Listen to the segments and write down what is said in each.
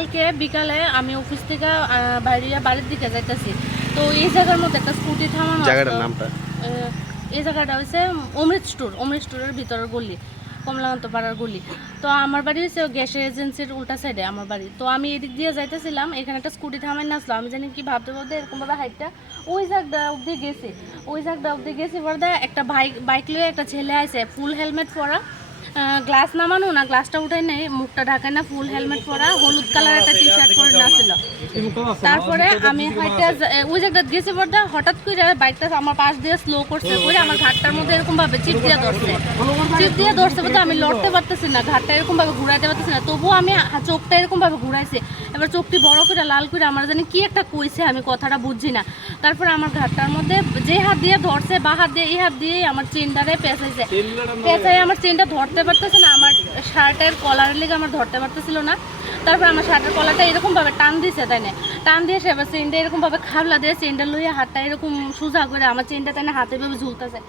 কালকে বিকালে আমি অফিস থেকে বাইরে বাড়ির দিকে যাইতেছি। তো এই জায়গার মধ্যে একটা স্কুটি থামানো। জায়গাটার নামটা? এই জায়গাটা হচ্ছে অমৃত স্টোরের ভিতরের গলি, কমলাকান্ত পাড়ার গলি। তো আমার বাড়ি হচ্ছে গ্যাস এজেন্সির উল্টা সাইডে আমার বাড়ি। তো আমি এদিক দিয়ে যাইতেছিলাম, এখানে একটা স্কুটি থামাই না আসলো। আমি জানি কি ভাবতে ভাবতে এরকমভাবে হাইটটা ওই জায়গাটা অব্দি গেছি পরে একটা বাইক লিয়ে একটা ছেলে আছে, ফুল হেলমেট পরা, গ্লাস নামানো না, গ্লাসটা উঠাই নেই, মুখটা ঢাকায় না, ফুল হেলমেট পরা, হলুদ কালার একটা টি শার্ট পরে নাছিল। তারপরে আমি হাইটে ওই জায়গাটা গেছি পরে হঠাৎ করে বাইকটা আমার পাশ দিয়ে স্লো করছে করে আমার ঘাটটার মধ্যে এরকমভাবে চিপ দিয়ে ধরছে বলতে আমি লড়তে পারতেছি না, ঘাটটা এরকমভাবে ঘুরাইতে পারতেছি না। তবুও আমি চোখটা এরকমভাবে ঘুরাইছি। এবার চোখটি বড় করে লাল করে আমার জানি কি একটা কইছে, আমি কথাটা বুঝছি না। তারপরে আমার ঘাটটার মধ্যে যে হাত দিয়ে ধরছে বা হাত দিয়ে এই হাত দিয়ে আমার চেনটারে পেঁচাই আমার চেনটা ধরতে পারতেছে না, আমার শার্টের কলারের লেগে আমার ধরতে পারতেছিল না। তারপর আমার শার্টের কলারটা এরকমভাবে টান দিয়েছে, তাই না, টান দিয়ে এবার চেনটা এরকমভাবে খাবলা দিয়ে চেনটা লইয়া হাতটা এরকম সোজা করে আমার চেনটা তাই না হাতে ভেবে ঝুলতেছে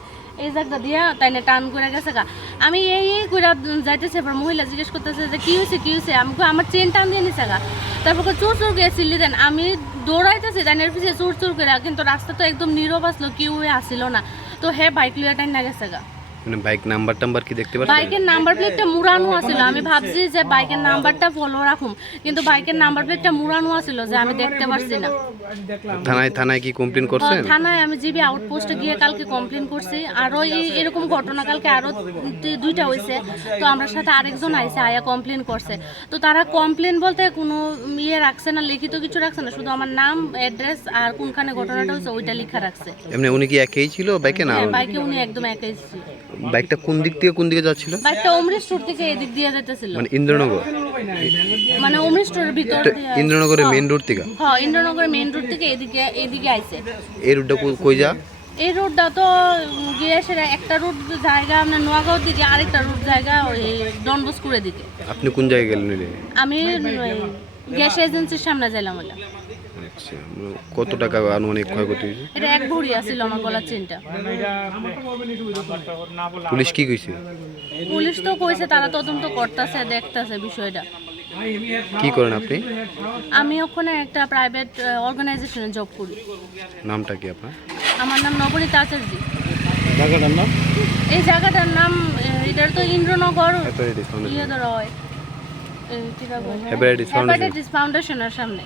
এই জায়গাটা দিয়ে, তাই না টান করে গেছে গা। আমি এই করে যাইতেছে, এবার মহিলা জিজ্ঞেস করতেছে যে কী হয়েছে, আমি আমার চেন টান দিয়ে নিছে গা। তারপর চোর গিয়ে চিল্লি দেন, আমি দৌড়াইতেছি তাই না, এর পিছিয়ে চোর করে, কিন্তু রাস্তা তো একদম নীরব আসলো, কেউ আসছিল না। তো হ্যাঁ বাইক লিয়ে টাইম না গেছে গা। মানে বাইক নাম্বার কি দেখতে পাচ্ছেন? বাইকের নাম্বার প্লেটটা মুড়ানো আছিল, আমি ভাবছি যে বাইকের নাম্বারটা ফলো রাখুম, কিন্তু বাইকের নাম্বার প্লেটটা মুড়ানো আছিল যে আমি দেখতে পারছি না। থানায় কি কমপ্লেইন করছেন? থানায় আমি জিবি আউটপোস্টে গিয়ে কালকে কমপ্লেইন করছি। আরও এরকম ঘটনা কালকে আরও 2টা হয়েছে। তো আমার সাথে আরেকজন আইসে আয়া কমপ্লেইন করছে। তো তারা কমপ্লেইন বলতে কোনো রাখছে না, লিখিত কিছু রাখছে না, শুধু আমার নাম, অ্যাড্রেস আর কোনখানে ঘটনাটা হয়েছে ওইটা লেখা রাখছে। এমনি উনি কি একাই ছিল বাইকে না? বাইকে উনি একদম একাই ছিল। বাইকটা কোন দিক থেকে কোন দিকে যাচ্ছিল? বাইকটা অমৃত স্টোর থেকে এদিক দিয়ে যাইতেছিল। মানে ইন্দ্রনগর, মানে অমৃত স্টোরের ভিতর দিয়ে। ইন্দ্রনগরের মেইন রোড থেকে? হ্যাঁ, ইন্দ্রনগরের মেইন রোড থেকে এদিকে আইছে। এই রোডটা কই যা? এই রোডটা তো গ্যাসের একটা রোড জায়গা আপনার নোয়াগাঁওর দিকে, আরেকটা রোড জায়গা ওই ডনবস্কুরের দিকে। আপনি কোন জায়গায় গেলেন? আমি গ্যাস এজেন্সির সামনে যাইলাম। আচ্ছা, কত টাকা আনুমানিক ক্ষয়ক্ষতি হয়েছে? এটা 1 ভরি আছিল আমার গলার চেনটা। পুলিশ কি কইছে? পুলিশ তো কইছে তারা তদন্ত করতেছে, দেখতেছে বিষয়টা। কি করেন আপনি? আমি ওখানে একটা প্রাইভেট অর্গানাইজেশনে জব করি। নামটা কি আপনার? আমার নাম নবনীতা আচার্য। জায়গাটার নাম? এই জায়গাটার নাম এটার তো ইন্দ্রনগর হ্যাপাটাইটিস ইয়ে ধর হয় ফাউন্ডেশনের ফাউন্ডেশনের সামনে।